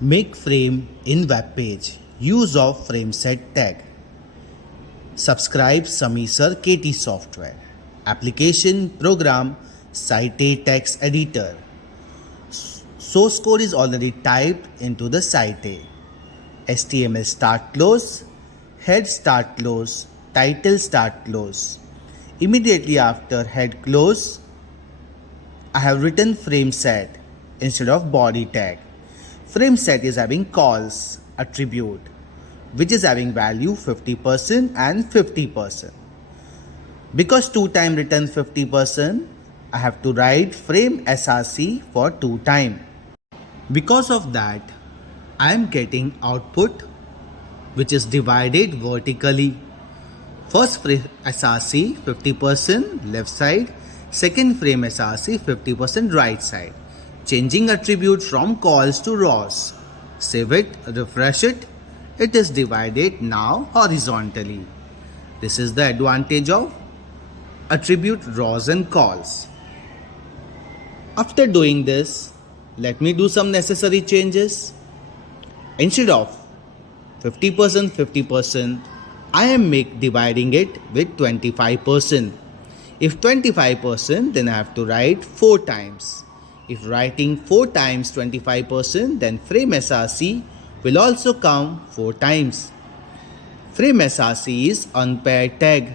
Make frame in web page. Use of frame set tag. Subscribe samirsir ktsoftware. Application program site text editor. Source code is already typed into the site. HTML start close, head start close, title start close. Immediately after head close, I have written frame set instead of body tag. Frame set is having calls attribute which is having value 50% and 50%. Because 2 time written 50%, I have to write frame src for 2 time. Because of that, I am getting output which is divided vertically. First frame src 50% left side, second frame src 50% right side. Changing attribute from calls to rows. Save it, refresh it. It is divided now horizontally. This is the advantage of attribute rows and calls. After doing this, let me do some necessary changes. Instead of 50%, 50%, I am dividing it with 25%. If 25%, then I have to write 4 times. If writing 4 times 25%, then frame src will also come 4 times. Frame src is unpaired tag.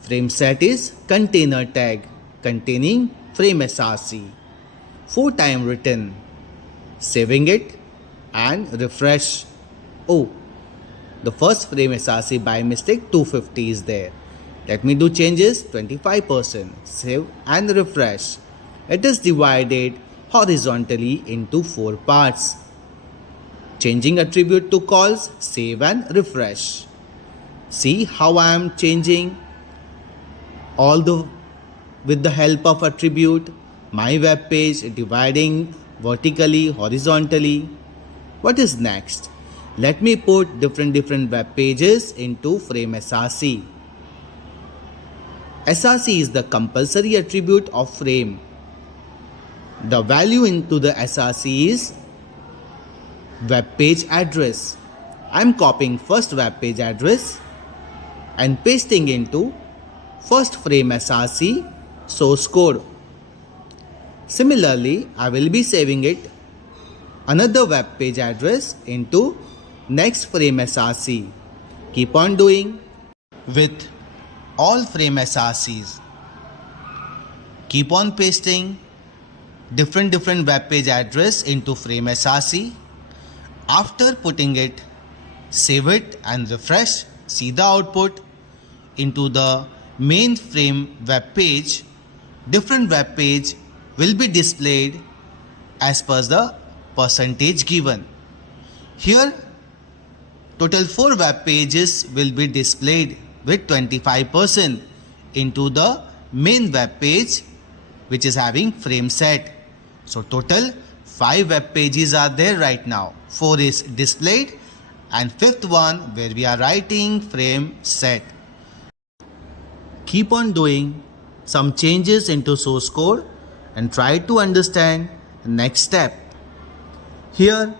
Frame set is container tag containing frame src. 4 times written. Saving it and refresh. Oh, the first frame src by mistake 250 is there. Let me do changes 25%. Save and refresh. It is divided horizontally into 4 parts. Changing attribute to calls, save and refresh. See how I am changing with the help of attribute, my web page, dividing vertically, horizontally. What is next? Let me put different web pages into frame src. src is the compulsory attribute of frame. The value into the src is web page address. I am copying first web page address and pasting into first frame src source code. Similarly, I will be saving it another web page address into next frame src. Keep on doing with all frame srcs. Keep on pasting different web page address into frame src. After putting it, save it and refresh. See the output into the main frame web page. Different web page will be displayed as per the percentage given. Here total 4 web pages will be displayed with 25% into the main web page which is having frame set. So total 5 web pages are there right now. 4 is displayed and 5th one where we are writing frame set. Keep on doing some changes into source code and try to understand the next step. Here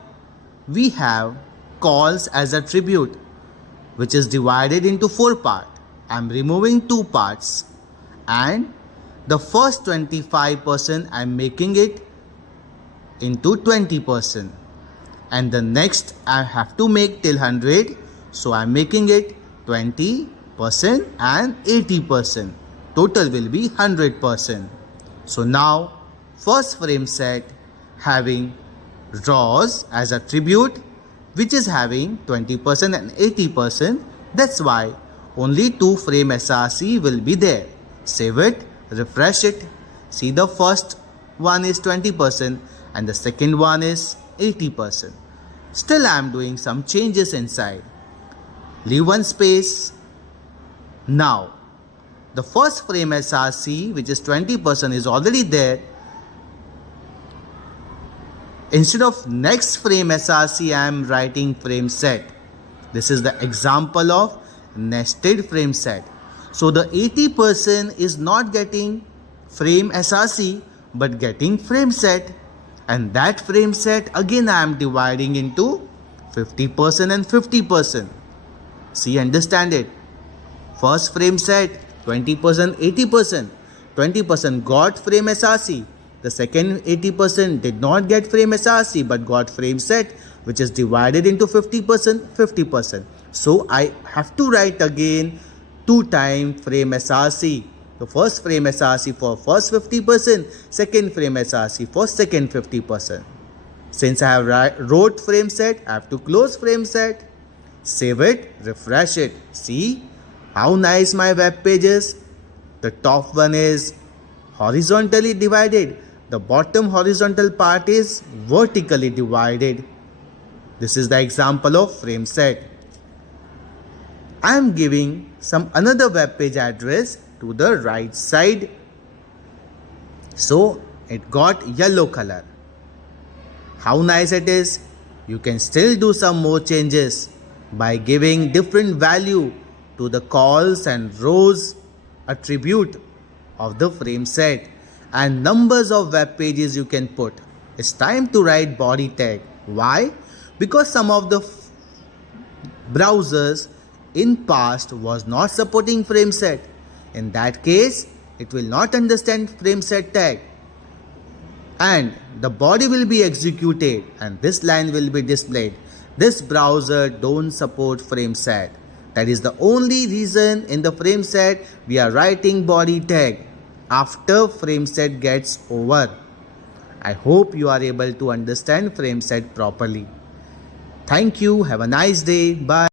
we have calls as attribute which is divided into 4 parts. I am removing 2 parts and the first 25% I am making it into 20% and the next I have to make till 100, so I am making it 20% and 80%. Total will be 100%. So now first frame set having rows as attribute which is having 20% and 80%. That's why only 2 frame src will be there. Save it, refresh it. See the first one is 20% and the second one is 80%. Still I am doing some changes inside. Leave one space. Now the first frame src which is 20% is already there. Instead of next frame src I am writing frame set. This is the example of nested frame set. So the 80% is not getting frame src but getting frame set. And that frame set again I am dividing into 50% and 50%. See, understand it. First frame set 20%, 80%. 20% got frame SRC. The second 80% did not get frame SRC but got frame set, which is divided into 50%, 50%. So I have to write again 2 times frame SRC. The first frame SRC for first 50%, second frame SRC for second 50%. Since I have wrote frame set, I have to close frame set. Save it, refresh it. See how nice my web page is. The top one is horizontally divided. The bottom horizontal part is vertically divided. This is the example of frame set. I am giving some another web page address to the right side. So it got yellow color. How nice it is. You can still do some more changes by giving different value to the calls and rows attribute of the frame set, and numbers of web pages you can put. It's time to write body tag. Why? Because some of the browsers in past was not supporting frame set. In that case, it will not understand frame set tag, and the body will be executed and this line will be displayed. This browser don't support frame set. That is the only reason in the frame set we are writing body tag after frame set gets over. I hope you are able to understand frame set properly. Thank you. Have a nice day. Bye.